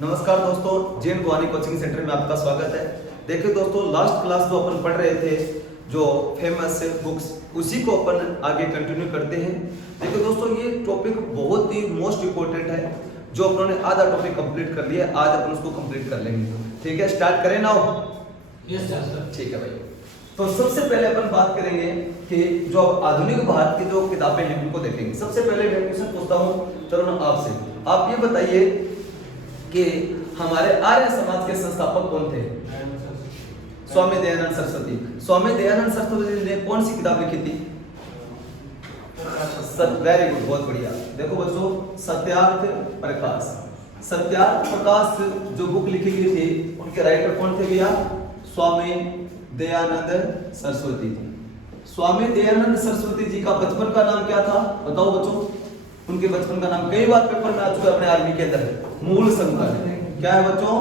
नमस्कार दोस्तों, Jain Bhavani coaching centre में आपका स्वागत है। देखिए दोस्तों, लास्ट क्लास जो अपन पढ़ रहे थे जो फेमस बुक्स, उसी को अपन आगे कंटिन्यू करते हैं। देखिए दोस्तों, ये टॉपिक बहुत ही मोस्ट इम्पोर्टेंट है। जो अपनों ने आधा टॉपिक कंप्लीट कर लिया, आज अपन उसको कंप्लीट कर लेंगे। ठीक है, स्टार्ट करें ना? Yes sir. ठीक है भाई। तो सबसे पहले अपन बात करेंगे कि जो आधुनिक भारत की जो किताबें हैं उनको देखेंगे। सबसे पहले मैं क्वेश्चन पूछता हूँ तरुण आपसे, आप ये बताइए कि हमारे आर्य समाज के संस्थापक कौन थे? स्वामी दयानंद सरस्वती। स्वामी दयानंद सरस्वती ने कौन सी किताब लिखी थी? वेरी गुड, बहुत बढ़िया। देखो बच्चों, सत्यार्थ प्रकाश। सत्यार्थ प्रकाश जो बुक लिखी गई थी, उनके राइटर कौन थे भैया? स्वामी दयानंद सरस्वती जी। स्वामी दयानंद सरस्वती जी का बचपन का नाम क्या था? बताओ बच्चों, उनके बचपन का नाम कई बार पेपर में आ चुका है अपने आर्मी के अंदर। मूल शंकर। क्या है बच्चों?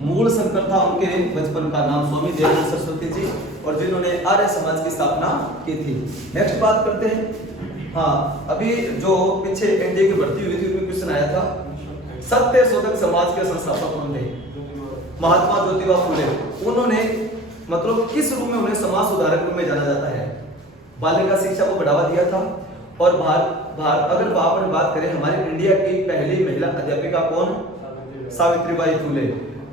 मूल शंकर था उनके बचपन का नाम, स्वामी दयानंद सरस्वती जी, और जिन्होंने आर्य समाज की स्थापना की थी। नेक्स्ट बात करते हैं। हाँ, अभी जो पीछे एनडीए की भर्ती हुई थी उसमें क्वेश्चन आया था, सत्य शोधक समाज के संस्थापक कौन थे? महात्मा ज्योतिबा फुले। उन्होंने मतलब किस रूप में उन्हें समाज सुधारक रूप में जाना जाता है? बालिका शिक्षा को बढ़ावा दिया था। और अगर वहां पर बात करें, हमारे इंडिया की पहली महिला अध्यापिका कौन? सावित्रीबाई फुले।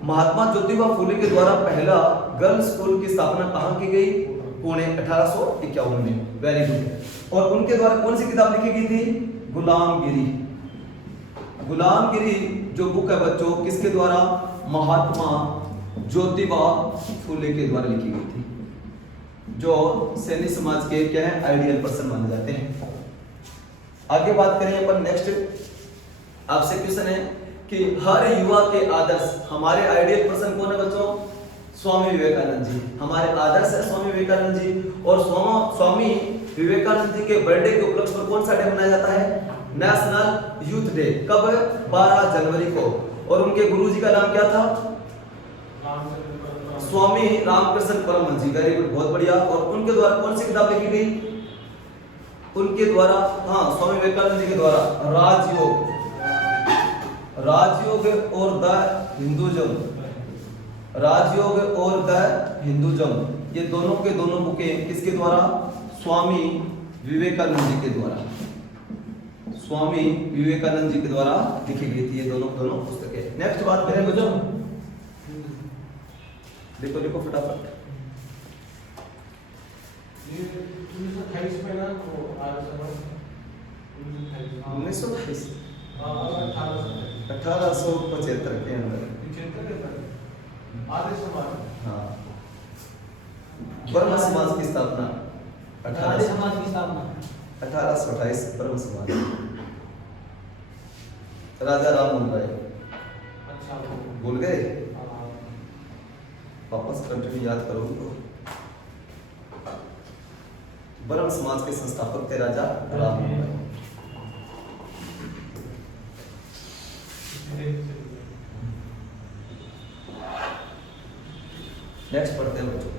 महात्मा ज्योतिबा फुले के द्वारा पहला गर्ल्स स्कूल की स्थापना कहां की गई? पुणे, 1851 में। Very good. और उनके द्वारा कौन सी किताब लिखी गई थी? गुलामगिरी। गुलामगिरी जो बुक है बच्चों, किसके द्वारा? महात्मा ज्योतिबा फुले के द्वारा लिखी गई थी, जो सैनी समाज के क्या है, आइडियल पर्सन माने जाते हैं। आगे बात करें अपन, नेक्स्ट आपसे क्वेश्चन है कि हर युवा के आदर्श, हमारे आइडियल पर्सन कौन है बच्चों? स्वामी विवेकानंद जी। हमारे आदर्श है स्वामी विवेकानंद जी। और स्वामी विवेकानंद जी के बर्थडे के उपलक्ष्य पर कौन सा डे मनाया जाता है? National youth day. कब? 12 जनवरी को। और उनके गुरुजी का नाम क्या था? स्वामी रामकृष्ण परमहंस जी। वेरी गुड, बहुत बढ़िया। और उनके द्वारा कौन सी किताब लिखी गई? उनके द्वारा, हाँ, स्वामी विवेकानंद जी के द्वारा राजयोग, राजयोग और द हिंदुइज्म, राजयोग और द हिंदुइज्म, ये दोनों के दोनों बुकें किसके द्वारा? स्वामी विवेकानंद जी के द्वारा, स्वामी विवेकानंद जी के द्वारा लिखी गई थी ये दोनों पुस्तकें। नेक्स्ट बात करें बच्चों, देखो देखो फटाफट। 1928 में ना वो आर्य समाज 1928 1875 1875 के अंदर आर्य समाज, हाँ, ब्रह्म समाज की स्थापना आर्य समाज की स्थापना 1828 ब्रह्म समाज, राजा राम मोहन राय। अच्छा, भूल गए? वापस कंटिन्यू याद करो उनको। ब्रह्म समाज के संस्थापक थे राजा राम मोहन राय। नेक्स्ट पढ़ते हैं बच्चों,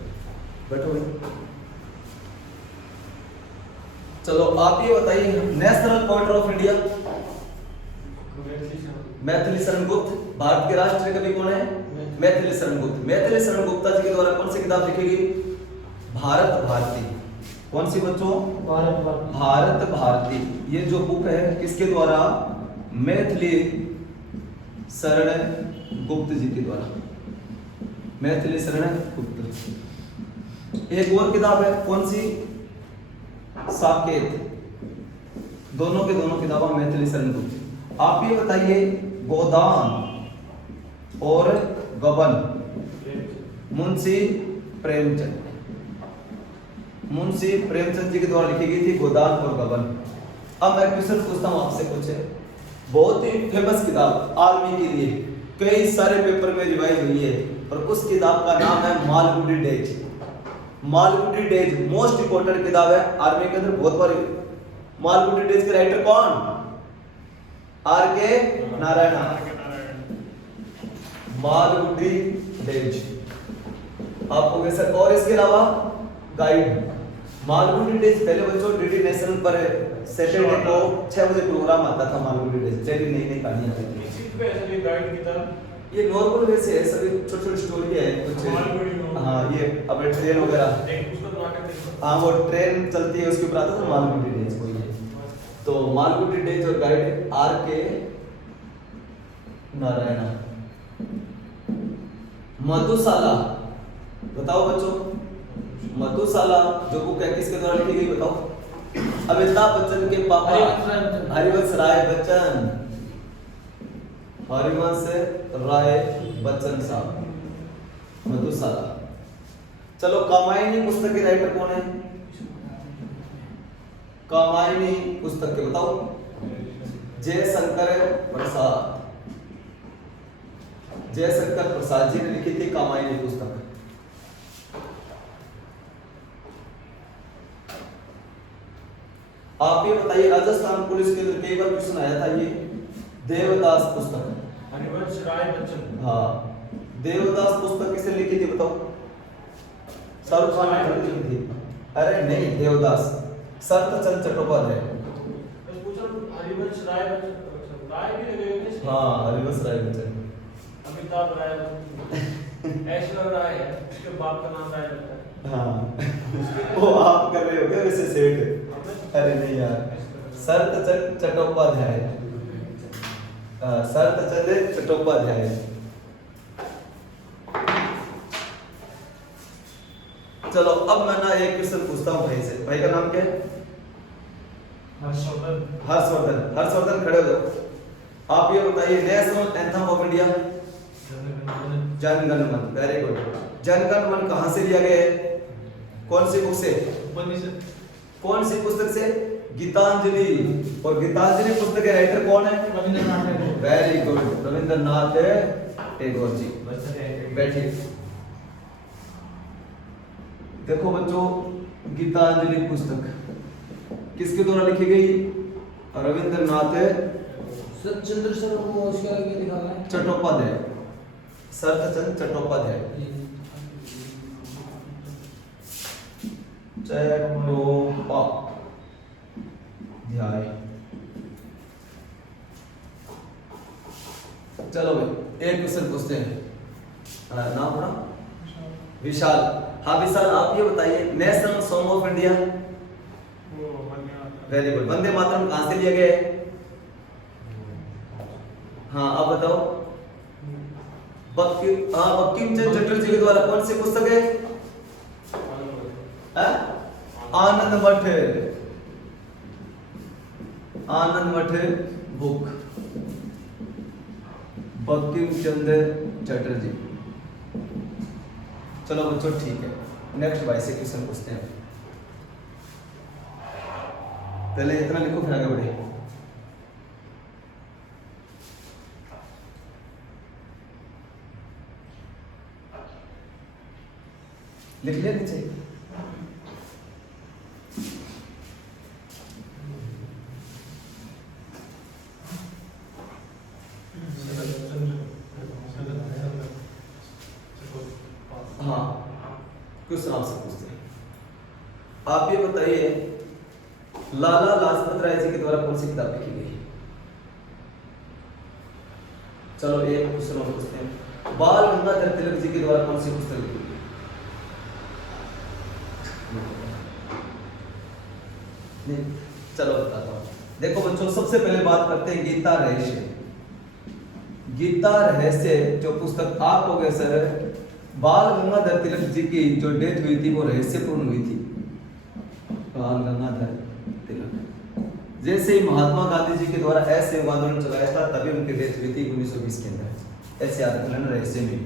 बैठो भाई। चलो आप ये बताइए, national poet of India Maithili Sharan Gupt. Bharat के राष्ट्रीय कवि कौन है? मैथिली शरण गुप्त। मैथिली शरण गुप्ता जी के द्वारा कौन सी किताब लिखी गई? भारत भारती। कौन सी बच्चों? भारत भारती। ये जो बुक है किसके द्वारा? मैथिली शरण गुप्त जी के द्वारा, मैथिली शरण गुप्त। एक और किताब है, कौन सी? साकेत। दोनों के दोनों किताबें मैथिली शरण गुप्त। आप ये बताइए, गोदान और गबन, मुंशी प्रेमचंद। मुंशी प्रेमचंद जी के द्वारा लिखी गई थी गोदान और गबन। अब मैं क्वेश्चन पूछता हूं आपसे कुछ, बहुत ही फेमस किताब आर्मी के लिए, कई सारे पेपर में रिवाइज हुई है, और उस किताब का नाम है Malgudi days. Malgudi days most important किताब है आर्मी के अंदर, बहुत बार। मालगुडी डेज के राइटर कौन? आर.के. नारायण। मालगुडी डेज आपको कैसे? और इसके अलावा गाइड। मालगुडी डेज पहले बच्चों डीडी नेशनल पर सैटरडे को 6 बजे प्रोग्राम आता था। मालगुडी डेज डेली नई नई कहानी आती थी। पे ऐसे भी गाइड की तरह ये नॉर्मल वे से है, सभी छोटी छोटी स्टोरी है कुछ। हाँ ये अपने ट्रेन वगैरह, हाँ वो ट्रेन चलती है उसके ऊपर आता था मालगुडी डेज कोई है। तो मालगुडी डेज और गाइड आर के नारायणा। मधुशाला, बताओ बच्चों मधुशाला जो बुक है किसके द्वारा लिखी गई बताओ? अमिताभ बच्चन के पापा हरिवंश राय बच्चन, हरिवंश राय बच्चन साहब, मधुशाला। चलो कामायनी पुस्तक के राइटर कौन है? कामायनी पुस्तक के बताओ? जयशंकर प्रसाद, जयशंकर प्रसाद जी ने लिखी थी कामायनी पुस्तक। आप ये बताइए राजस्थान पुलिस के अंदर कई बार क्वेश्चन आया था ये देवदास पुस्तक। हरिवंश राय बच्चन। हाँ देवदास पुस्तक किसने लिखी थी बताओ? शाहरुख खान ने लिखी थी। अरे नहीं देवदास सत्यचंद्र चट्टोपाध्याय। हरिवंश राय बच्चन, राय भी लगे हुए हैं। हाँ हरिवंश राय बच्चन। अमिताभ राय बच्चन, ऐश्वर्या राय है, उसके बाप का नाम राय बच्चन है। हाँ वो आप कर रहे हो क्या वैसे सेठ? अरे नहीं यार सत्यचंद्र चट्टोपाध्याय, सत्यचंद्र चट्टोपाध्याय। चलो अब मैं ना एक क्वेश्चन पूछता हूँ भाई से। भाई का नाम क्या है? हर्षवर्धन। हर्षवर्धन। हर्षवर्धन खड़े हो जाओ। आप ये बताइए national anthem of India? Jana Gana मन। Very good. जन गण मन कहाँ से लिया गया है? कौन सी बुक से? कौन सी पुस्तक से? गीतांजलि। और गीतांजलि पुस्तक के राइटर कौन है? रविंद्रनाथ टैगोर। Very good Rabindranath Tagore ji. बैठिए। देखो बच्चों गीतांजलि पुस्तक किसके द्वारा लिखी गई? रविंद्रनाथ सत्यचंद्र सर वो उसका क्या लिखा हुआ है? चट्टोपाध्याय, सत्यचंद्र चट्टोपाध्याय। चट्टोपाध्याय। चलो भाई एक क्वेश्चन पूछते हैं। नाम पढ़ा? विशाल। हाँ विशाल आप ये बताइए national song of India? Very good. Vande Mataram कहां से लिया गया है? हाँ आप बताओ। बंकिम चंद्र चटर्जी के द्वारा कौन सी पुस्तक है? आनंद मठ। आनंद मठ बुक, बंकिम चंद्र चटर्जी। चलो बच्चों ठीक है नेक्स्ट भाई से क्वेश्चन पूछते हैं। पहले इतना लिखो फिर आगे बढ़े। लिख लिया नीचे? हाँ क्वेश्चन आपसे पूछते हैं। आप ये बताइए लाला लाजपत राय जी के द्वारा कौन सी किताब लिखी गई? चलो एक क्वेश्चन और पूछते हैं। बाल गंगाधर तिलक जी के द्वारा कौन सी पुस्तक लिखी गई? नहीं चलो बताता हूँ। देखो बच्चों सबसे पहले बात करते हैं गीता रहस्य। गीता रहस्य जो पुस्तक आप हो गए सर, बाल गंगाधर तिलक जी की जो डेथ हुई थी वो रहस्यपूर्ण हुई थी। बाल गंगाधर तिलक जैसे ही महात्मा गांधी जी के द्वारा ऐसे आंदोलन चलाया था तभी उनकी डेथ हुई थी 1920 के अंदर, ऐसे आंदोलन रहस्य में।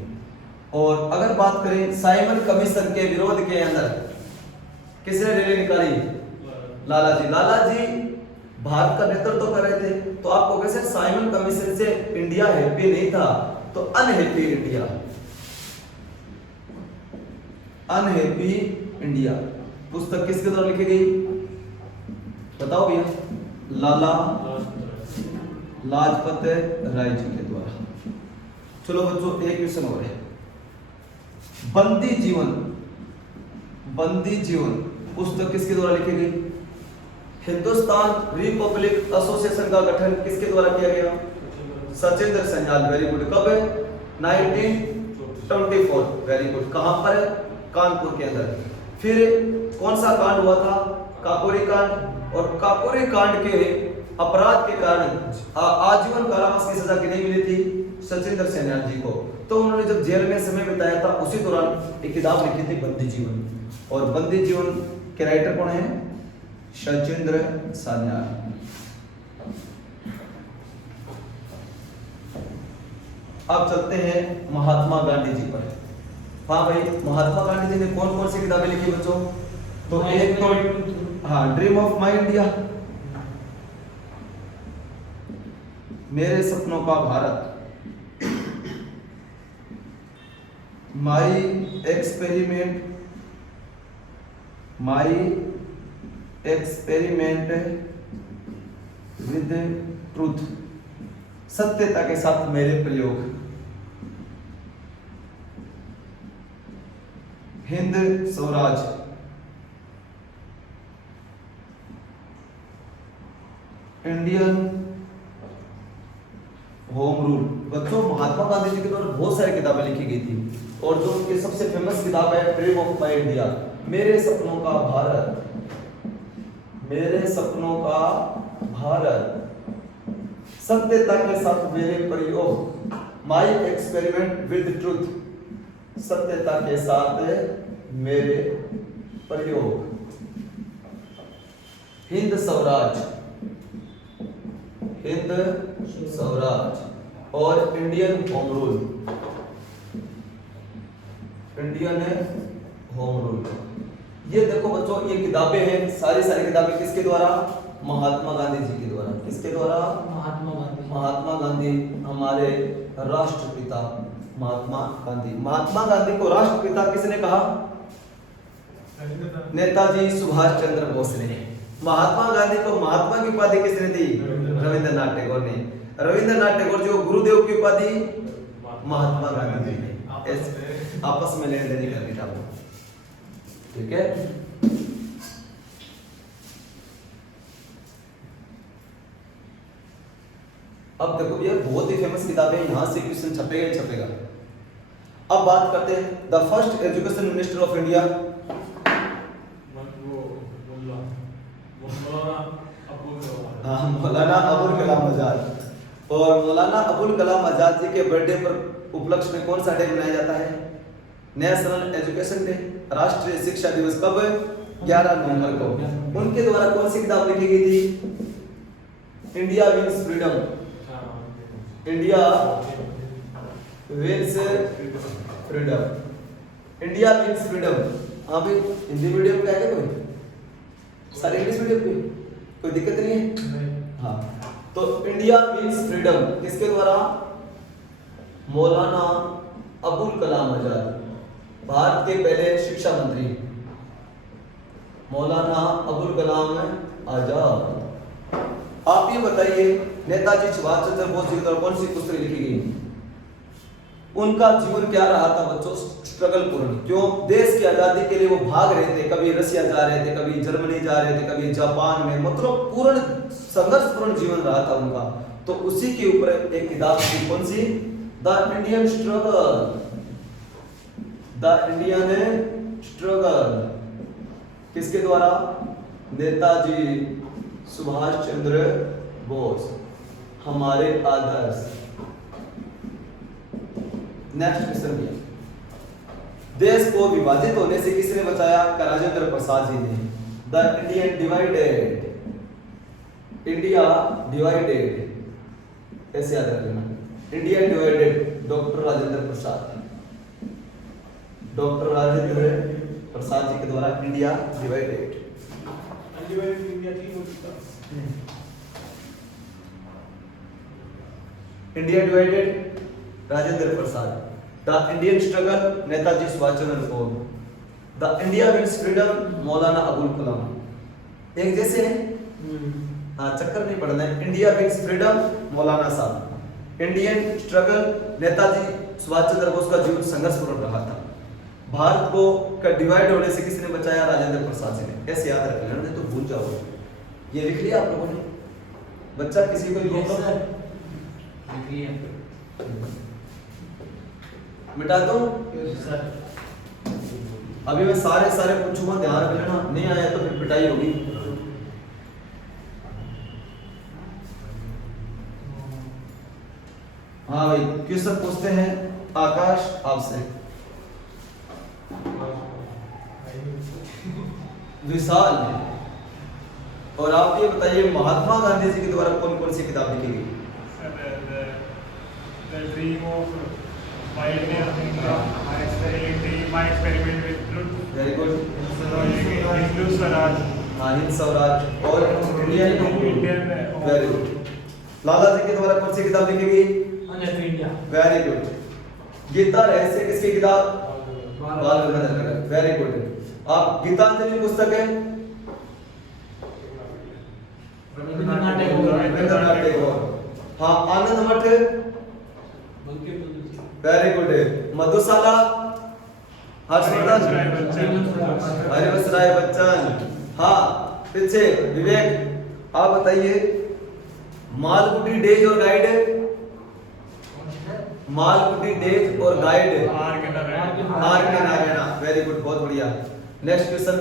और अगर बात करें साइमन कमीशन के विरोध के अंदर किसने रैली निकाली? लाला जी। लाला जी भारत का नेतृत्व कर रहे थे तो आपको कैसे साइमन कमीशन से इंडिया हैप्पी नहीं था तो अनहैप्पी इंडिया, अनहैप्पी इंडिया पुस्तक किसके द्वारा लिखी गई बताओ भैया? लाला लाजपत राय जी के द्वारा। चलो बच्चों एक क्वेश्चन और है। बंदी जीवन, बंदी जीवन पुस्तक किसके द्वारा लिखी गई? हिंदुस्तान रिपब्लिक एसोसिएशन का गठन किसके द्वारा किया गया? सचिंद्र सन्याल। Very good. कब? 1924। Very good. कहां पर? कानपुर के अंदर। फिर कौन सा कांड हुआ था? काकोरी कांड। और काकोरी कांड के अपराध के कारण आजीवन कारावास की सजा किन्हें मिली थी? सचिंद्र सेन जी को। तो उन्होंने जब जेल में समय बिताया था उसी दौरान एक किताब लिखी थी बंदी जीवन। और बंदी जीवन के राइटर कौन है? सचिंद्र सान्याल। अब चलते हैं महात्मा गांधी जी पर। हाँ भाई, महात्मा गांधी जी ने कौन कौन सी किताबें लिखी बच्चों? तो एक तो हाँ, ड्रीम ऑफ माई इंडिया, मेरे सपनों का भारत, माई एक्सपेरिमेंट विद ट्रूथ, सत्यता के साथ मेरे प्रयोग, Hind Swaraj, Indian home rule. बच्चों, महात्मा गांधी जी के द्वारा बहुत सारी किताबें लिखी गई थी और जो उनकी सबसे फेमस किताब है ड्रीम ऑफ माई इंडिया, मेरे सपनों का भारत, मेरे सपनों का भारत, सत्यता के साथ मेरे प्रयोग, माई एक्सपेरिमेंट विद ट्रूथ, सत्यता के साथ मेरे प्रयोग, हिंद स्वराज, हिंद स्वराज, और Indian home rule, Indian home rule. ये देखो बच्चों, ये किताबें हैं, सारी किताबें किसके द्वारा? महात्मा गांधी जी के द्वारा। किसके द्वारा? महात्मा गांधी। महात्मा गांधी हमारे राष्ट्रपिता महात्मा गांधी। महात्मा गांधी को राष्ट्रपिता किसने कहा? नेताजी सुभाष चंद्र बोस ने। महात्मा गांधी को महात्मा की उपाधि किसने दी? रविंद्रनाथ टैगोर ने। रविंद्रनाथ टैगोर जो गुरुदेव की उपाधि महात्मा गांधी जी ने। आपस में लेन देन करनी था। ठीक है, अब देखो ये बहुत ही फेमस किताब है, यहां से क्वेश्चन छपेगा ही छपेगा। अब बात करते हैं the first education minister of India. हाँ, मौलाना अबुल कलाम आजाद। और मौलाना अबुल कलाम आजाद जी के बर्थडे पर उपलक्ष्य में कौन सा डे मनाया जाता है? नेशनल एजुकेशन डे, राष्ट्रीय शिक्षा दिवस। कब? 11 नवंबर को। उनके द्वारा कौन सी किताब लिखी गई थी? India wins freedom, India wins freedom, India wins freedom. हाँ भाई, हिंदी मीडियम का है कोई? सारे इंग्लिश मीडियम पे कोई दिक्कत नहीं है? हाँ, तो इंडिया विंस फ्रीडम किसके द्वारा? मौलाना अबुल कलाम आजाद, भारत के पहले शिक्षा मंत्री मौलाना अबुल कलाम आजाद। आप ये बताइए, नेताजी सुभाष चंद्र बोस जी द्वारा कौन सी पुस्तक लिखी गई? उनका जीवन क्या रहा था बच्चों? स्ट्रगल पूर्ण। क्यों? देश की आजादी के लिए वो भाग रहे थे, कभी रशिया जा रहे थे, कभी जर्मनी जा रहे थे, कभी जापान में, मतलब पूर्ण संघर्षपूर्ण जीवन रहा था उनका। तो उसी के ऊपर एक किताब थी, कौन सी? The Indian struggle, the Indian struggle. किसके द्वारा? नेताजी सुभाष चंद्र बोस, हमारे आदर्श। नेक्स्ट क्वेश्चन किया, देश को विभाजित होने से किसने बचाया? राजेंद्र प्रसाद जी ने। The Indian divided, India divided, ऐसे याद रखना। India divided, doctor Rajendra Prasad, doctor Rajendra Prasad ji के द्वारा India divided. India divided, Rajendra Prasad. The Indian struggle, Netaji Subhash Chandra Bose. The India wins freedom, Maulana Abul कलाम। एक जैसे हैं? हाँ, चक्कर नहीं पड़ना है। इंडिया विंस फ्रीडम, मौलाना साहब। इंडियन स्ट्रगल, नेताजी सुभाष चंद्र बोस का जीवन संघर्षपूर्ण रहा था। भारत को का डिवाइड होने से किसने बचाया? राजेंद्र प्रसाद जी ने। ऐसे याद रख लेना, नहीं तो भूल जाओगे। ये लिख लिया आप लोगों ने? बच्चा किसी को मिटा दूं? अभी मैं सारे पूछूंगा, ध्यान रख लेना, नहीं आया तो फिर पिटाई होगी। हाँ भाई, क्वेश्चन पूछते हैं आकाश आपसे। विशाल, और आप ये बताइए महात्मा गांधी जी के द्वारा कौन कौन सी किताब लिखी गई? The dream of my experiment with truth. Very good. Hindu Swaraj. हाँ, हिंद स्वराज और Indian. Very good. Lala ji के द्वारा कौन सी किताब लिखी गई? इंडिया। Very good. गीता रहस्य किसकी किताब? बाल गंगाधर तिलक। Very good. आप गीतांजलि पुस्तक है? रविंद्रनाथ टैगोर। हाँ, आनंद मठ? Very good. मधुशाला? हर्षवर्धन? हरिवंश राय बच्चन। हाँ, पीछे विवेक, आप बताइए मालगुडी डेज और गाइड? मालगुडी डेज और guide? R K Narayana. Very good, बहुत बढ़िया। नेक्स्ट क्वेश्चन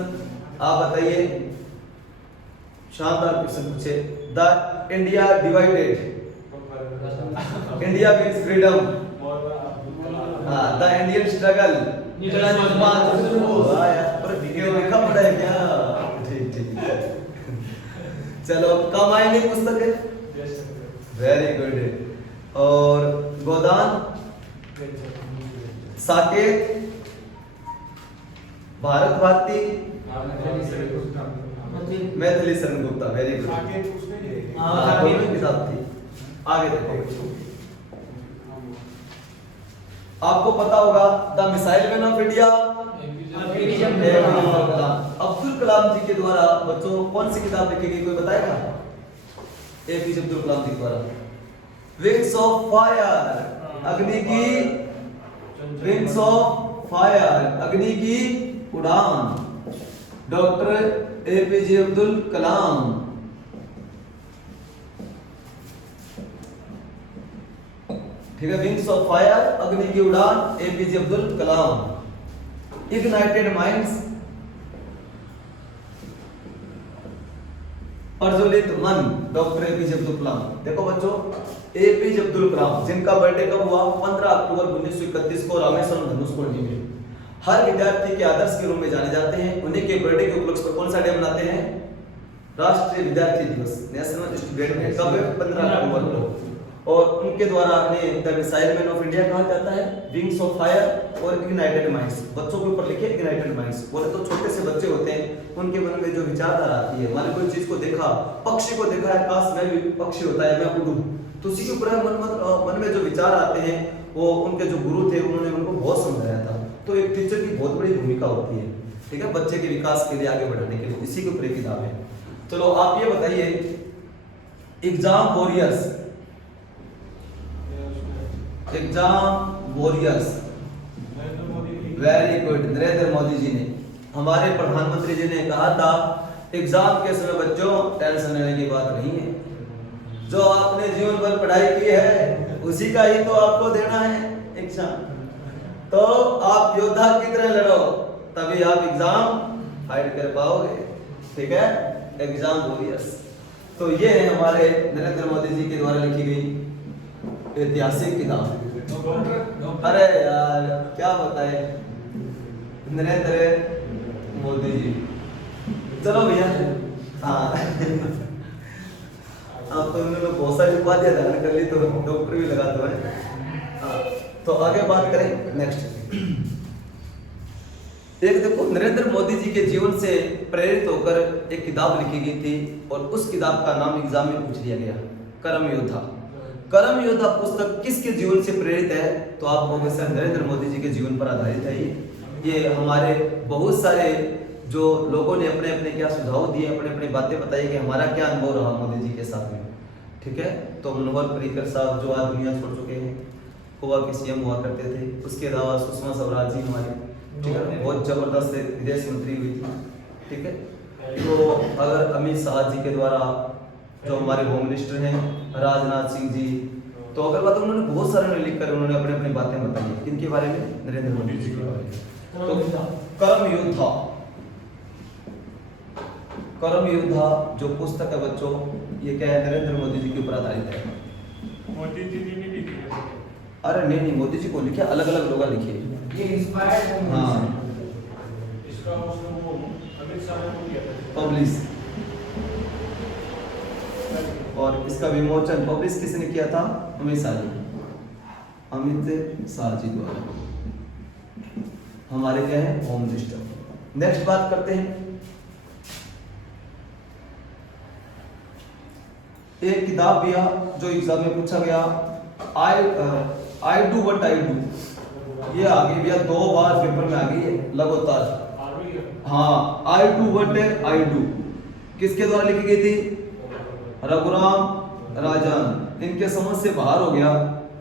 आप बताइए, शानदार क्वेश्चन पूछे। The India divided, India means freedom, the Indian struggle, लिखा पड़ा है क्या? ठीक। चलो, कमायनी पुस्तक है? Very good. और गोदान, साकेत, भारत भारती, मैथिली शरण गुप्ता। Very good. दोनों किताब थी। आगे देखो, आपको पता होगा the missile man of India Abdul Kalam ji के द्वारा बच्चों कौन सी किताब लिखी गई, कोई बताएगा? एपीजे अब्दुल कलाम जी के द्वारा विंग्स ऑफ फायर, अग्नि की, विंग्स ऑफ फायर, अग्नि की उड़ान, डॉक्टर एपीजे अब्दुल कलाम। ठीक है, विंग्स ऑफ फायर, अग्नि की उड़ान, APJ Abdul Kalam. Ignited minds, प्रज्वलित मन, डॉक्टर एपीजे अब्दुल कलाम। देखो बच्चों, एपीजे अब्दुल कलाम जिनका बर्थडे कब हुआ? 15 अक्टूबर 1931 को रामेश्वरम धनुषकोडी में। हर विद्यार्थी के आदर्श के रूप में जाने जाते हैं। उन्हीं के बर्थडे के उपलक्ष्य पर कौन सा डे मनाते हैं? राष्ट्रीय विद्यार्थी दिवस, नेशनल स्टूडेंट डे। कब है? 15 अक्टूबर को। और उनके द्वारा इन्हें the missile man of India कहा जाता है, विंग्स ऑफ फायर और इग्नाइटेड माइंड्स। बच्चों के ऊपर लिखे इग्नाइटेड माइंड्स। बोले तो छोटे से बच्चे होते हैं, उनके मन में जो विचारधारा आती है, मान कोई चीज को देखा, पक्षी को देखा है, काश मैं भी पक्षी होता है, मैं उड़ूं, तो उसी के ऊपर मन में जो विचार आते हैं, वो उनके जो गुरु थे उन्होंने उनको बहुत समझाया था। तो एक टीचर की बहुत बड़ी भूमिका होती है, ठीक है, बच्चे के विकास के लिए, आगे बढ़ाने के लिए। इसी के ऊपर किताब है। चलो आप ये बताइए, exam warriors, exam warriors. Very good, Narendra Modi ji ने, हमारे प्रधानमंत्री जी ने कहा था एग्जाम के समय बच्चों टेंशन लेने की बात नहीं है, जो आपने जीवन भर पढ़ाई की है उसी का ही तो आपको देना है एग्जाम। तो आप योद्धा की तरह लड़ो, तभी आप एग्जाम फाइट कर पाओगे, ठीक है। Exam warriors. तो ये है हमारे नरेंद्र मोदी जी के द्वारा लिखी गई ऐतिहासिक किताब। अरे यार क्या बताए, नरेंद्र मोदी जी। चलो भैया, हाँ अब तो उन्होंने बहुत सारी उपाधियां धारण कर ली, तो डॉक्टर भी लगा दो है। हाँ, तो आगे बात करें नेक्स्ट। एक देखो, नरेंद्र मोदी जी के जीवन से प्रेरित होकर एक किताब लिखी गई थी, और उस किताब का नाम एग्जाम में पूछ लिया गया, कर्म योद्धा। कर्म योद्धा पुस्तक किसके जीवन से प्रेरित है? तो आप कहोगे सर नरेंद्र मोदी जी के जीवन पर आधारित है। ये हमारे बहुत सारे जो लोगों ने अपने अपने क्या सुझाव दिए, अपने अपने बातें बताई कि हमारा क्या अनुभव रहा मोदी जी के साथ में, ठीक है। तो मनोहर पर्रिकर साहब जो आज दुनिया छोड़ चुके हैं, गोवा के सीएम हुआ करते थे। उसके अलावा सुषमा स्वराज जी हमारी, ठीक है, बहुत जबरदस्त विदेश मंत्री हुई थी, ठीक है। तो अगर अमित शाह जी के द्वारा, जो हमारे होम मिनिस्टर हैं, राजनाथ सिंह जी, तो अगर बात उन्होंने बहुत सारे लिख कर उन्होंने अपनी अपनी बातें बताई है किनके बारे में, नरेंद्र मोदी जी के बारे में। तो कर्म योद्धा, कर्म योद्धा जो पुस्तक है बच्चों, ये क्या है, नरेंद्र मोदी जी के ऊपर आधारित है। मोदी जी ने नहीं लिखी है। अरे नहीं नहीं, मोदी जी को लिखे, अलग अलग लोग लिखे। ये इंस्पायर्ड हाँ इसका उसने वो अमित शाह ने वो किया था। पब्लिश, और इसका विमोचन पब्लिश किसने किया था, अमित शाह जी, अमित शाह जी द्वारा। हमारे क्या है, होम मिनिस्टर। नेक्स्ट बात करते हैं, एक किताब भी जो एग्जाम में पूछा गया, आई डू व्हाट आई डू, ये आ गई भैया 2 बार पेपर में आ गई है लगातार। आर्मी का हाँ, आई डू व्हाट आई डू किसके द्वारा लिखी गई थी, रघुराम राजन। इनके समझ से बाहर हो गया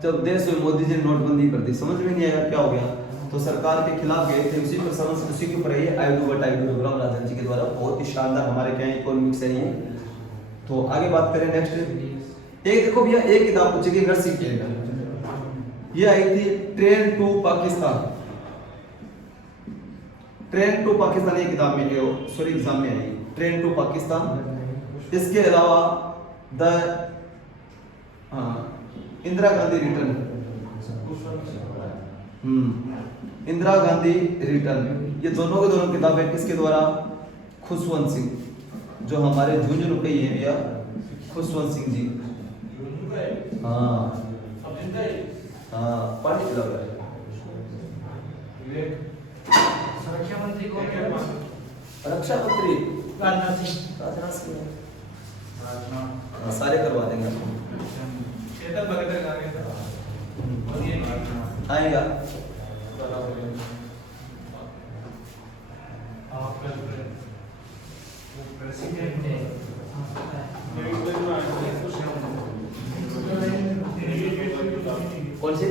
जब देश में मोदी जी ने नोटबंदी कर दी, समझ में नहीं आया क्या हो गया, तो सरकार के खिलाफ गए थे। उसी पर समझ, उसी के ऊपर है I do what I do, Raghuram Rajan ji के द्वारा। बहुत ही शानदार हमारे क्या इकोनॉमिक्स है ये। तो आगे बात करें नेक्स्ट, एक देखो भैया, एक किताब पूछी गई नरसिंह केंद्र, ये आई थी train to Pakistan, train to Pakistan, ये किताब में सॉरी एग्जाम में आई, ट्रेन टू पाकिस्तान। इसके अलावा the Indira Gandhi return, Indira Gandhi return, ये दोनों के दोनों किताबें किसके द्वारा, खुशवंत सिंह, जो हमारे झुंझुनू के हैं भैया, खुशवंत सिंह जी। हाँ अब जिंदा है हाँ, पानी पिला रहा है। विवेक सुरक्षा मंत्री कौन है? रक्षा मंत्री राजनाथ सिंह। राजनाथ सिंह, हाँ, सारे करवा देंगे आपको। चेतन भगत का आगे था और ये आएगा आप कर वो प्रेसिडेंट है कौन सी,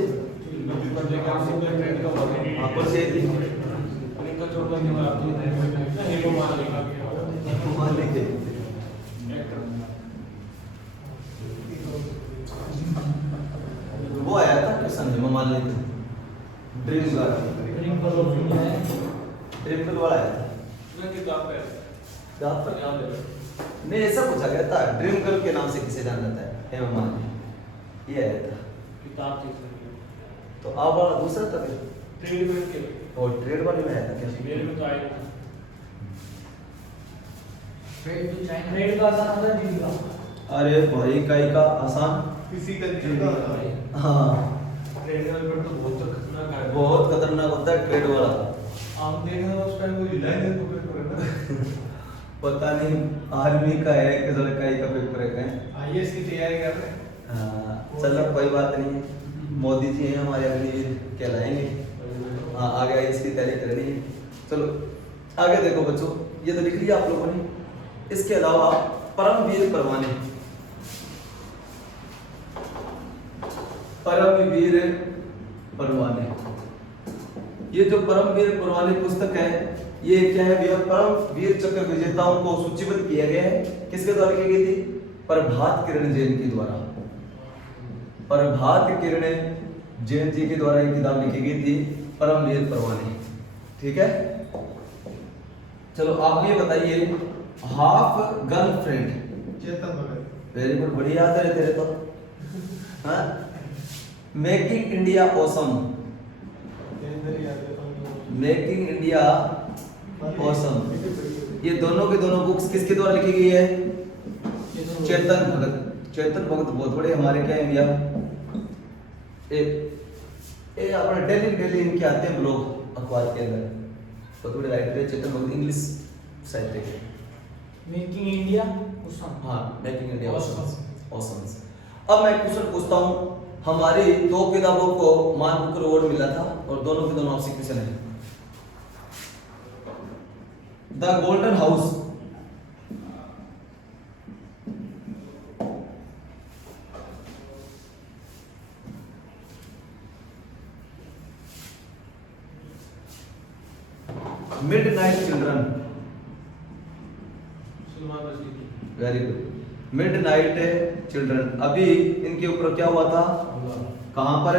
कौन सी थी, वो आया था क्वेश्चन में, मान लेते ड्रीम गर्ल वाला आया था, याद पर नहीं, ऐसा पूछा गया था, ड्रीम गर्ल के नाम से किसे जाना जाता है, हेमा मालिनी, ये आया था। किताब थी तो आप वाला दूसरा था फिर, ट्रेडमेंट के और ट्रेड वाले में आया था क्या, मेरे में तो आया था ट्रेड टू चाइना, ट्रेड का आसान होता है जीवी का। अरे भाई कई का आसान, किसी कंट्री का हाँ ट्रेड पर तो बहुत खतरनाक है, बहुत खतरनाक होता है ट्रेड वाला। आप देखना उस टाइम वो हिला ही नहीं तो पता नहीं आर्मी का है कि जरा कई का पेपर है, आईएएस की तैयारी कर रहे हैं। हाँ चलो कोई बात नहीं, मोदी जी हैं हमारे अग्निवीर कहलाएंगे, हाँ आगे इसकी तैयारी करनी है। चलो आगे देखो बच्चों, ये तो लिख लिया आप लोगों ने। इसके अलावा परमवीर परवाने, परमवीर परवाने, ये जो परमवीर परवाने पुस्तक है, ये क्या है भैया, परमवीर चक्र विजेताओं को सूचीबद्ध किया गया है, किसके द्वारा की गई थी, प्रभात किरण जैन के द्वारा, प्रभात किरण जैन जी के द्वारा ये किताब लिखी गई थी, परमवीर परवाने। ठीक है, चलो आप ये बताइए, half girlfriend, Chetan Bhagat, very good, बढ़िया याद है तेरे तो, हाँ, making India awesome, making India awesome, ये दोनों के दोनों बुक्स किसके द्वारा लिखी गई है, चेतन भगत। चेतन भगत बहुत बड़े हमारे क्या है भैया, ये अपने डेली इनके आते हैं ब्लॉग अखबार के अंदर, बहुत बड़े राइटर है चेतन भगत, इंग्लिश साहित्य के। मेकिंग इंडिया उसम, हाँ मेकिंग इंडिया ऑसम। अब मैं क्वेश्चन पूछता हूँ, हमारी 2 किताबों को मान बुकर अवार्ड मिला था और दोनों के दोनों आपसे क्वेश्चन है। The golden house, midnight children, Salman Rushdie, very good, midnight children. अभी इनके ऊपर क्या हुआ था, कहां पर,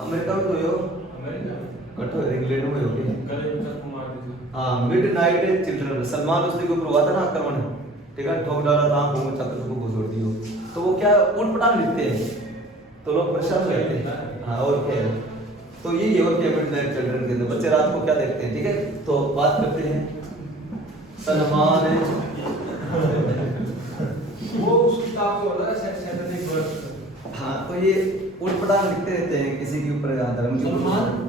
अमेरिका में तो हो कटो इंग्लैंड में हो गए। गले में चाकू मार दिया। हाँ, मिडनाइट चिल्ड्रन, सलमान रुश्दी के ऊपर हुआ था ना आक्रमण, ठीक है, ठोक डाला था, आंखों में चाकू को घुसोड़ दियो। तो वो क्या उठ पटांग लिखते हैं, तो लोग परेशान हो जाते हैं। हाँ, और क्या है, तो ये और क्या मिडनाइट चिल्ड्रन के अंदर बच्चे रात को क्या देखते हैं, ठीक है। तो बात करते हैं सलमान वो उस किताब को होता है सैटरडे वर्स। हाँ, तो ये उठपटांग लिखते रहते हैं किसी के ऊपर धर्म के ऊपर।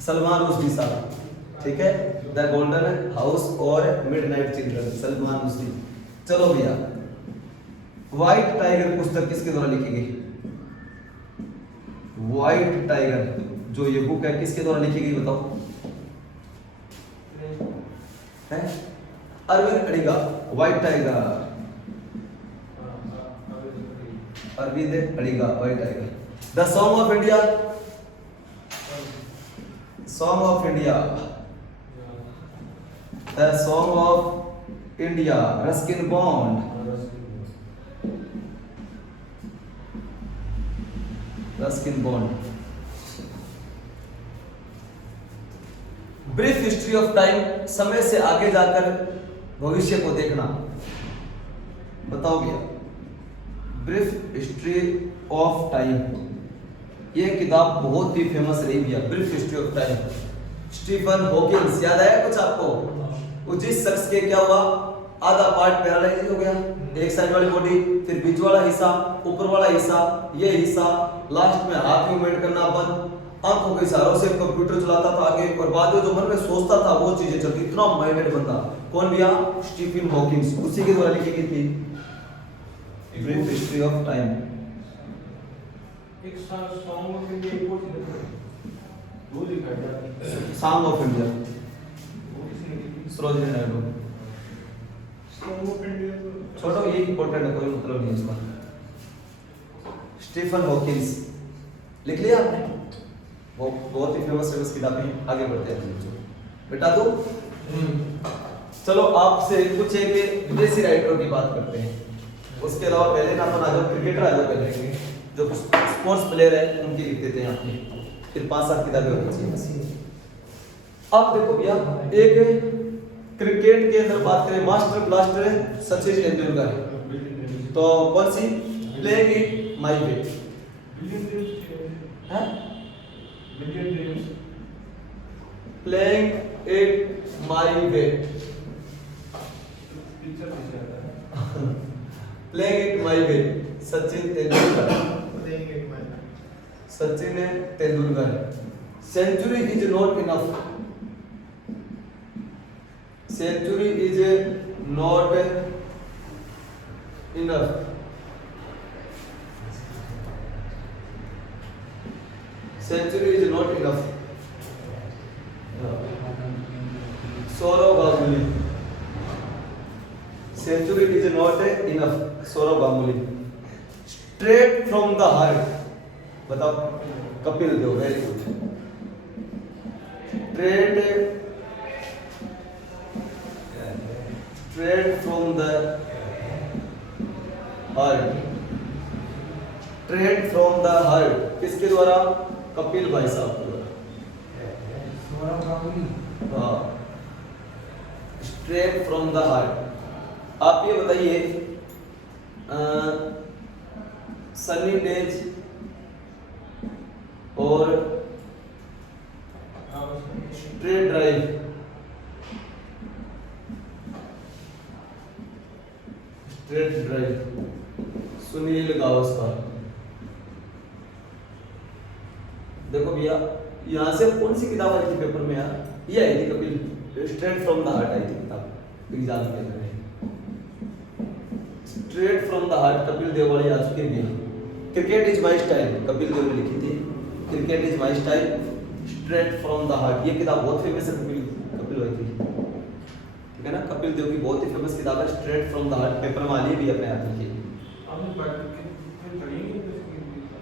सलमान रुश्दी साहब, ठीक है, द गोल्डन हाउस और मिडनाइट चिल्ड्रन, सलमान रुश्दी। चलो भैया, व्हाइट टाइगर पुस्तक किसके द्वारा लिखी गई, व्हाइट टाइगर जो ये बुक है किसके द्वारा लिखी गई बताओ, है Arvind Adiga, white tiger, Arvind Adiga, white tiger. The song of India, song of India, the song of India, Ruskin Bond, Ruskin Bond. Brief history of time, समय से आगे जाकर भविष्य को देखना, बताओ भैया। ब्रीफ हिस्ट्री ऑफ टाइम, ये किताब बहुत ही फेमस रही भैया, brief history of time. Stephen Hawkins, याद आया कुछ आपको, वो जिस शख्स के क्या हुआ, आधा पार्ट पैरालाइज हो गया, एक साइड वाली बॉडी, फिर बीच वाला हिस्सा, ऊपर वाला हिस्सा, ये हिस्सा, लास्ट में हाथ मूवमेंट करना बंद, आंखों के इशारों से कंप्यूटर चलाता था आगे, और बाद में जो मन में सोचता था वो चीजें चलती, इतना माइंडेड बंदा। कौन भैया, स्टीफन हॉकिंस, उसी के द्वारा लिखी गई थी ब्रीफ हिस्ट्री ऑफ टाइम। एक सॉन्ग ऑफ इंडिया एक और थी, वो लिखा है सॉन्ग ऑफ इंडिया, वो किसने लिखी? Sarojini Naidu. Song of India छोड़ो, ये इंपॉर्टेंट है, कोई मतलब नहीं इसका। स्टीफन हॉकिंस लिख लिया आपने, वो बहुत ही फेमस किताब है। आगे बढ़ते हैं बेटा, तो चलो आपसे कुछ एक विदेशी राइटरों की बात करते हैं। उसके अलावा पहले ना अपन आ जाओ क्रिकेटर आ जाओ, पहले जो स्पोर्ट्स प्लेयर है उनकी लिख देते हैं आपने, फिर 5-7 किताबें होती हैं। अब देखो भैया, एक क्रिकेट के अंदर बात करें, मास्टर ब्लास्टर सचिन तेंदुलकर, तो कौन सी, playing it my way, playing it my way, playing it my way, Sachin Tendulkar, Sachin Tendulkar. Century is not enough, century is not enough, century is not enough, Sourav Ganguly, century is not enough, Sourav Ganguly. Straight from the heart, बताओ, Kapil Dev, very good. Straight from the heart, straight from the heart, किसके द्वारा, कपिल भाई साहब के द्वारा। हाँ, straight from the heart. आप ये बताइए, सनी डेज और straight drive, straight drive, Sunil Gavaskar. देखो भैया, यहाँ से कौन सी किताब आई थी पेपर में यार, ये आई थी Kapil, straight from the heart आई थी किताब एग्जाम के अंदर। Straight from the heart Kapil Dev वाली आ चुकी है। Cricket is my style, Kapil Dev ने लिखी थी, cricket is my style, straight from the heart, ये किताब बहुत फेमस है, कपिल भाई की, ठीक है ना, कपिल देव की बहुत ही फेमस किताब है straight from the heart, paper में आ भी अपने आप लिखी। आपने पढ़ी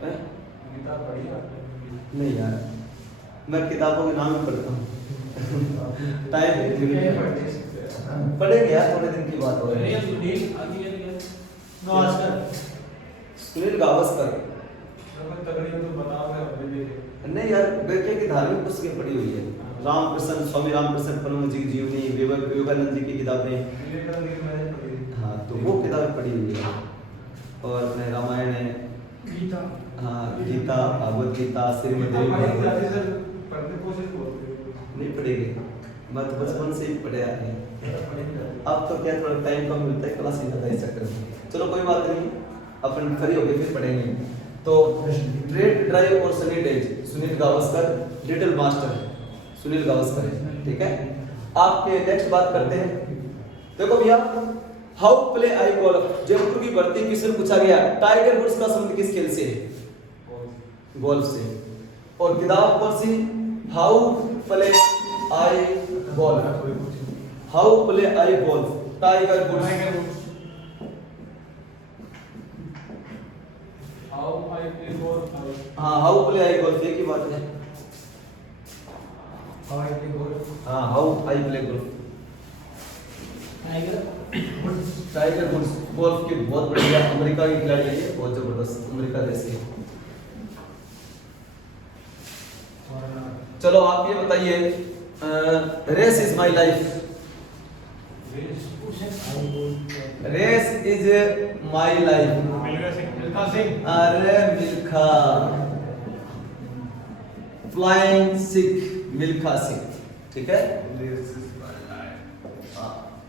है किताब पढ़ी आपने? नहीं यार, मैं किताबों के नाम ही पढ़ता हूँ, टाइम पढ़ेंगे यार, थोड़े दिन की बात हो रही है। गावस्कर। सुनील गावस्कर। अगर तगड़ी हो तो बताओ, मैं अभी देखे। नहीं यार, बेटे की धार्मिक पुस्तकें पढ़ी हुई है। रामकृष्ण, स्वामी रामकृष्ण परमहंस जी की जीवनी, विवेकानंद जी की किताबें, विवेकानंद की मैंने पढ़ी। हाँ तो वो किताबें पढ़ी हुई है। और अपने रामायण है, गीता। हाँ गीता, भागवत गीता, श्रीमद् गीता पढ़ी भागवत। जाती सर, पढ़ने की कोशिश बहुत करी। नहीं पढ़ेगी, मैं तो बचपन से ही पढ़े आते हैं। अब तो क्या थोड़ा टाइम कम मिलता है, क्लास ही जाता है इस चक्कर में। चलो कोई बात नहीं, अपन फ्री होके फिर पढ़ेंगे। तो ट्रेड ड्राइव और Sunny days, Sunil Gavaskar. Little master Sunil Gavaskar है, ठीक है। आपके नेक्स्ट बात करते हैं। देखो भैया, how play I golf, Jaipur की भर्ती क्वेश्चन पूछा गया। टाइगर वुड्स का संबंध किस खेल से है? गोल्फ से। और किताब कौन सी? How play I golf. How play I golf, Tiger Woods. हाँ हाउ प्ले आई गोल्फ, एक ही बात है। हाँ how I play golf. Tiger Woods golf के बहुत बढ़िया, अमेरिका के खिलाड़ी है, बहुत जबरदस्त, अमेरिका देश के। चलो आप ये बताइए, race is my life. Race is my life. Milkha Singh. अरे मिल्खा, फ्लाइंग सिख, मिल्खा सिंह, ठीक है।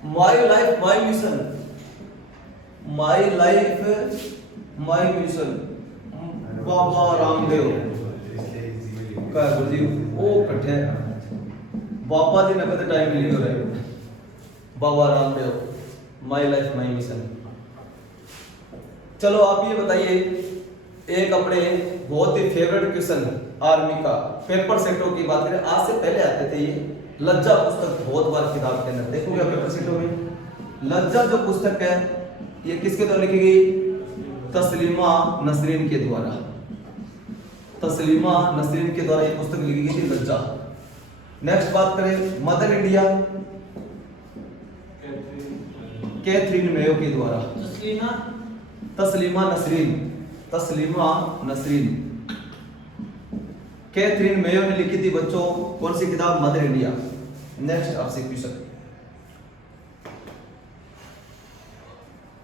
My life my mission, my life my mission, Baba Ramdev का गुरुजी ओ कठे बाबा जी नकद टाइम मिली हो रहे, Baba Ramdev, my life my mission. चलो आप ये बताइए, एक अपने बहुत ही फेवरेट क्वेश्चन आर्मी का, पेपर सेटों की बात करें, आज से पहले आते थे ये। लज्जा पुस्तक बहुत बार किताब के अंदर देखोगे पेपर सेटों में। लज्जा जो पुस्तक है ये किसके द्वारा लिखी गई? तस्लीमा नसरीन के द्वारा। तस्लीमा नसरीन के द्वारा ये पुस्तक लिखी गई थी, लज्जा। नेक्स्ट बात करें मदर इंडिया, कैथरीन मेयो के द्वारा। तस्लीमा नसरीन, तस्लीमा नसरीन, कैथरीन मेयो ने लिखी थी बच्चों, कौन सी किताब? Mother India. नेक्स्ट आपसे क्वेश्चन,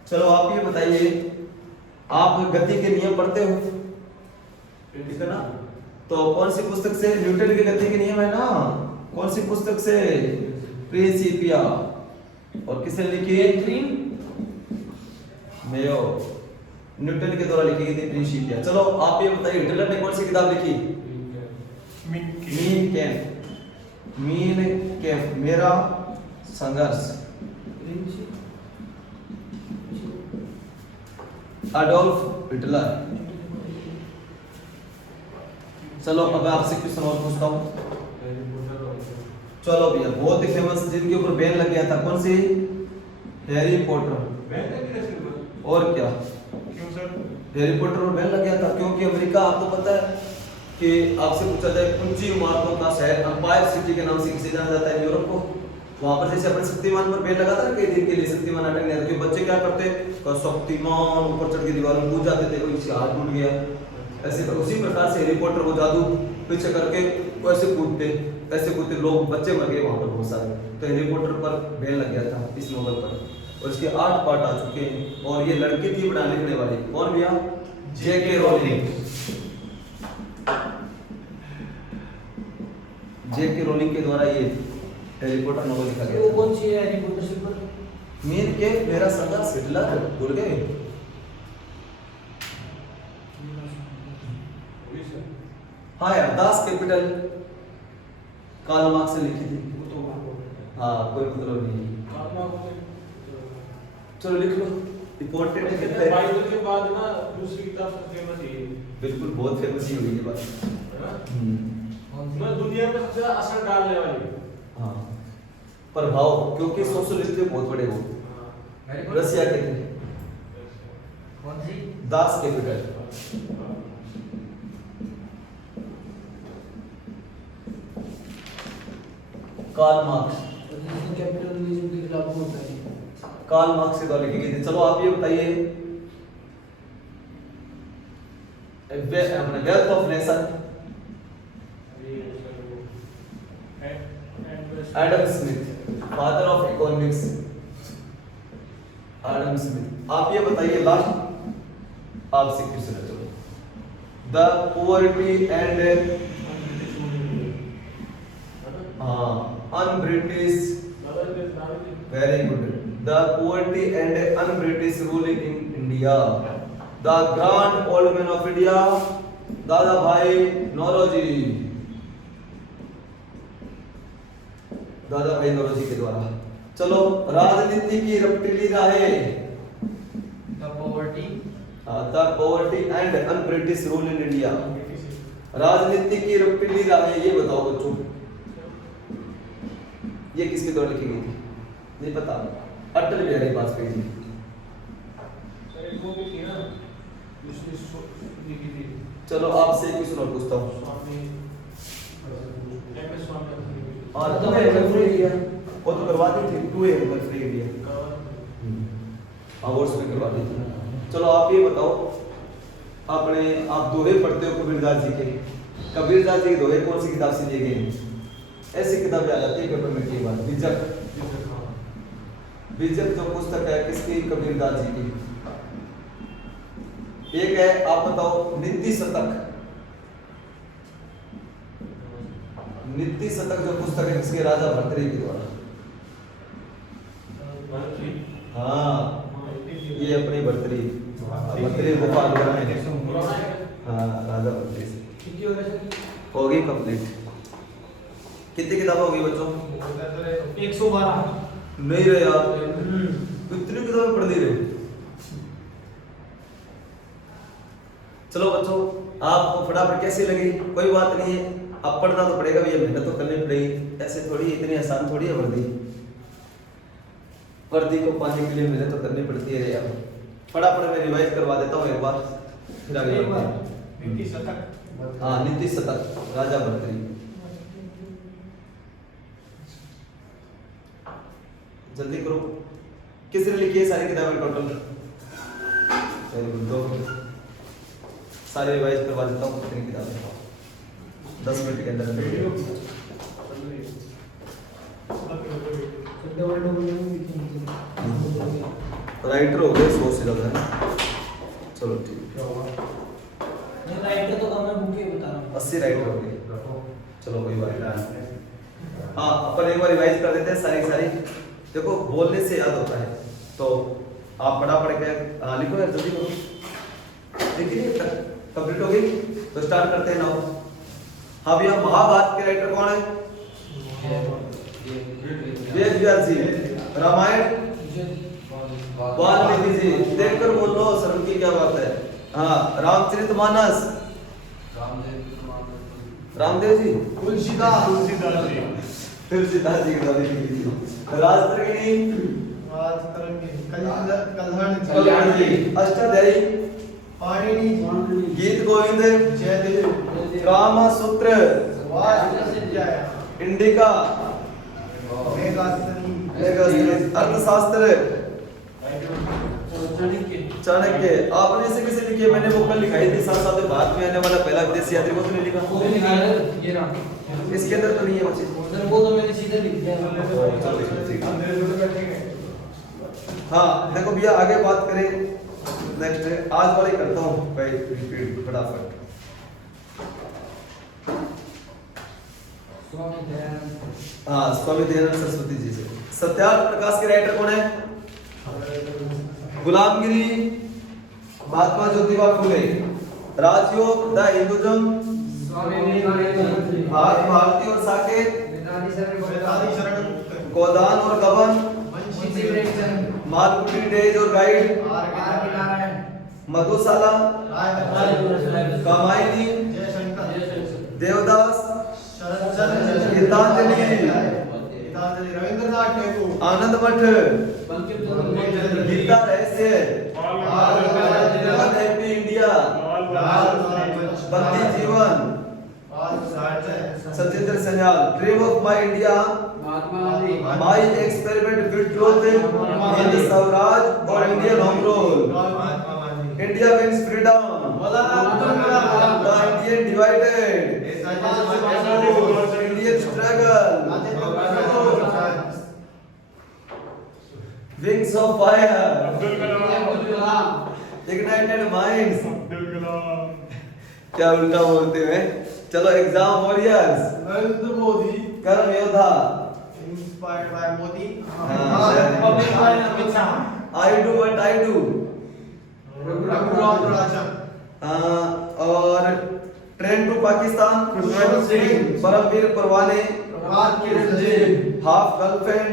चलो आप ये बताइए, आप गति के नियम पढ़ते हो, ठीक है ना? तो कौन सी पुस्तक से? न्यूटन के गति के नियम है ना, कौन सी पुस्तक से? प्रिंसिपिया। और किसने लिखी? कैथरीन मेयो, न्यूटन के द्वारा लिखी गई थी प्रिंसिपिया। चलो आप ये बताइए, हिटलर ने कौन सी किताब लिखी? मीन कैम्प, मीन कैम्प, मेरा संघर्ष। Adolf Hitler. चलो अब आपसे क्वेश्चन और पूछता हूँ। चलो भैया, बहुत ही फेमस जिनके ऊपर बैन लग गया था, कौन सी? Harry Potter. और क्या? क्यों सर? हैरी पॉटर पर बैन लग गया था क्योंकि अमेरिका, आपको पता है कि आपसे पूछा जाए ऊंची इमारतों का शहर, अंपायर सिटी के नाम से किसे जाना जाता है यूरोप को। वहां पर जैसे अपने शक्तिमान पर बैन लगा था ना कई दिन के लिए, शक्तिमान नाटक नहीं आता, क्योंकि बच्चे क्या करते, शक्तिमान ऊपर चढ़ के दीवारों में कूद जाते थे, कोई इसका हाथ टूट गया, ऐसे उसी प्रकार से हैरी पॉटर को जादू पीछे करके ऐसे कूदते लोग, बच्चे मर गए वहां पर बहुत सारे। तो हैरी पॉटर पर बैन लग गया था इस नोवेल पर, और इसके 8 पार्ट आ चुके हैं। और ये लड़की थी बनाने लिखने वाली, कौन भैया? जेके रोलिंग। जेके रोलिंग के द्वारा ये हैरी पॉटर नॉवल लिखा गया। वो कौन सी है हैरी पॉटर से पर? मीन के मेरा संघर्ष, हिटलर, भूल गए? हाँ यार, दास कैपिटल कार्ल मार्क्स ने लिखी थी। हाँ कोई मतलब नहीं, चलो लिख लो, इंपॉर्टेंट है। कितना बाइबल के बाद ना दूसरी किताब सबसे फेमस है, बिल्कुल बहुत फेमस ही हुई ये बात, है ना? हम्म। दुनिया में सबसे ज्यादा असर डालने वाली। हाँ प्रभाव, क्योंकि सोशलिस्ट थे बहुत बड़े, वो रसिया के थे। कौन सी? Das Kapital. Karl Marx, capitalism के खिलाफ होता है। कार्ल मार्क्स के द्वारा लिखी गई थी। चलो आप ये बताइए, wealth of nation Adam Smith, father of economics Adam Smith. आप ये बताइए लास्ट आपसे क्वेश्चन है, चलो। The poverty and un-British, very good. The poverty and un-British rule in India. The grand old man of India, दादा भाई नौरोजी, दादा भाई नौरोजी के द्वारा। चलो, राजनीति की रपटीली राहें। The poverty and un-British rule in India. राजनीति की रपटीली राहें, ये बताओ बच्चों, ये किसके द्वारा लिखी गई थी? नहीं पता। अटल बिहारी वाजपेयी जी। चलो आपसे एक क्वेश्चन और पूछता हूँ। और तो फ्री इंडिया वो तो करवा दी थी, 2 एम पर फ्री इंडिया अवार्ड्स में करवा दी थी। चलो आप ये बताओ, आप दोहे पढ़ते हो कबीरदास जी के, कबीरदास जी के दोहे कौन सी किताब से लिए गए हैं? ऐसी किताब आ जाती है पेपर में कई बार। बीजक जो पुस्तक है किसकी? कबीरदास जी की। एक है, आप बताओ, नीति शतक। नीति शतक जो पुस्तक है किसके? राजा भर्तृहरि के द्वारा। हाँ, ये अपनी भर्तृहरि गोपाल में। हाँ, राजा भर्तृहरि हो गई कंप्लीट। कितनी किताब होगी बच्चों? 112 नहीं रहे यार, कितनी किताबें पढ़ ली रहे। चलो बच्चों, आपको फटाफट कैसी लगी? कोई बात नहीं है, अब पढ़ना तो पड़ेगा भैया, मेहनत तो करनी पड़ेगी। ऐसे थोड़ी, इतनी आसान थोड़ी है वर्दी। वर्दी को पाने के लिए मेहनत तो करनी पड़ती है यार। फटाफट मैं रिवाइज करवा देता हूँ एक बार, फिर आगे बढ़ते हैं। नीति शतक। हाँ, नीति शतक, राजा भर्तृहरि। जल्दी करो, किसने लिखी है सारी किताबें टोटल? वेरी गुड, 2 मिनट सारे रिवाइज करवा देता हूँ। कितनी किताबें? 10 मिनट के अंदर। राइटर हो गए 100 से ज्यादा है। चलो ठीक है, राइटर तो कम है, बुक ही बता रहा हूँ। 80 राइटर हो गए। चलो कोई बात नहीं। हाँ, अपन एक बार रिवाइज कर देते हैं सारी। देखो, बोलने से याद होता है, तो आप फटाफट के लिखो यार, जल्दी करो। देखिए कंप्लीट हो गई, तो स्टार्ट करते हैं नाउ। हाँ भैया, महाभारत के राइटर कौन है? वेद व्यास जी। रामायण वाल्मीकि जी। देखकर बोलो, शर्म की क्या बात है। हाँ, रामचरितमानस रामदेव जी। तुलसीदास जी। तुलसीदास जी की कहानी लिखी थी। राजतरंगिणी कल्याण जी। अष्टाध्यायी पाणिनि। गीत गोविंद जयदेव। कामा सूत्र इंडिका। अर्थशास्त्र चाणक्य। आपने इसे किसे लिखी है? मैंने वो कल लिखाई थी, साथ साथ बाद में आने वाला पहला विदेशी यात्री, वो तो नहीं लिखा। ये रहा, इसके अंदर तो नहीं है बच्चे। वो तो मैंने सीधे लिख दिया। हाँ देखो भैया, आगे बात करें नेक्स्ट, आज वाली करता हूँ भाई रिपीट फटाफट। हाँ, स्वामी दयानंद सरस्वती जी से। सत्याग्रह प्रकाश के राइटर कौन है? गुलामगिरी, महात्मा ज्योतिबा फुले। राजयोग, द हिंदुइज्म, भारती और साकेत, गोदान और गबन, मालगुडी डेज और guide, Madhushala, Kamayani, Devdas, Gitanjali, Rabindranath Tagore, Anand Math, Gita Rahasya, happy India, Bandi Jivan, Satyendra Sanyal, dream of my India, my experiment with truth, Hind Swaraj और Indian home rule, India wins freedom, The Indian divided. Indian struggle. Wings of fire. Ignited minds. क्या उल्टा बोलते हैं? चलो एग्जाम वॉरियर्स. नरेंद्र मोदी कर्म योद्धा. inspired by Modi. Public by Amit Shah. I do what I do. Raghuram Rajan. और train to Pakistan. Khushwant Singh. Paramvir Parwane. Prabhat Kiran ji. Half girlfriend.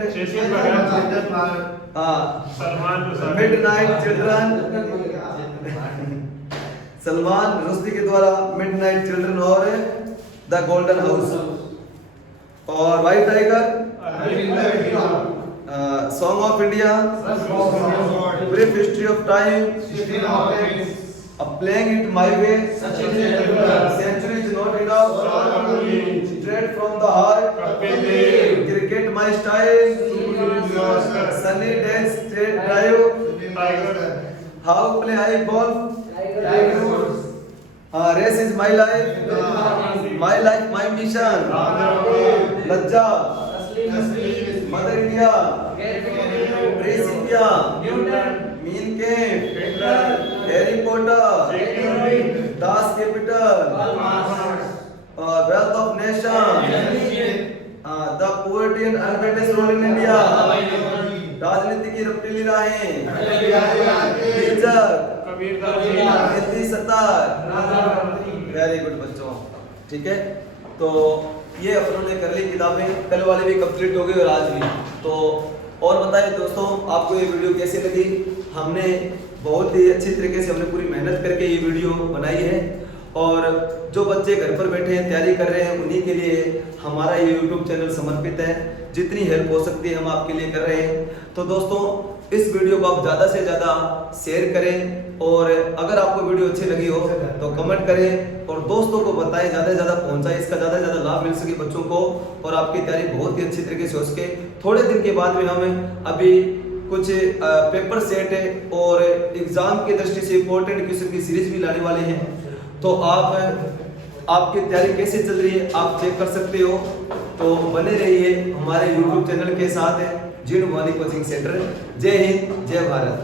Midnight children. Salman Rushdie के द्वारा मिडनाइट चिल्ड्रन और द गोल्डन हाउस. और white tiger. Song of India. Brief history of time. Playing it my way. Century is not enough. Straight from the heart. Cricket my style. Sunny days straight drive. How play I ball. Race is my life. My life my mission. लज्जा. Mother India. Race India. मीन केव. Harry Potter. Das Kapital. Wealth of nation. The poverty and unfairness role in India. राजनीति की रफ्तीली राहें. Hindi Sattar. Very good बच्चों. ठीक है, तो ये अपनों ने कर ली किताबें. कल वाली भी कंप्लीट हो गई और आज भी. तो और बताइए दोस्तों, आपको ये वीडियो कैसी लगी? हमने बहुत ही अच्छी तरीके से हमने पूरी मेहनत करके ये वीडियो बनाई है. और जो बच्चे घर पर बैठे हैं, तैयारी कर रहे हैं, उन्हीं के लिए हमारा ये यूट्यूब चैनल समर्पित है. जितनी हेल्प हो सकती है हम आपके लिए कर रहे हैं. तो दोस्तों, इस वीडियो को आप ज़्यादा से ज़्यादा शेयर करें. और अगर आपको वीडियो अच्छी लगी हो तो कमेंट करें और दोस्तों को बताएं, ज़्यादा से ज़्यादा पहुंचाएं. इसका ज़्यादा से ज़्यादा लाभ मिल सके बच्चों को और आपकी तैयारी बहुत ही अच्छी तरीके से हो सके. थोड़े दिन के बाद में हम अभी कुछ पेपर सेट है और एग्जाम की दृष्टि से इंपॉर्टेंट क्वेश्चन की सीरीज भी लाने वाले हैं. तो आपकी तैयारी कैसे चल रही है आप चेक कर सकते हो. तो बने रहिए हमारे YouTube चैनल के साथ. जीण भवानी कोचिंग सेंटर. जय हिंद, जय भारत.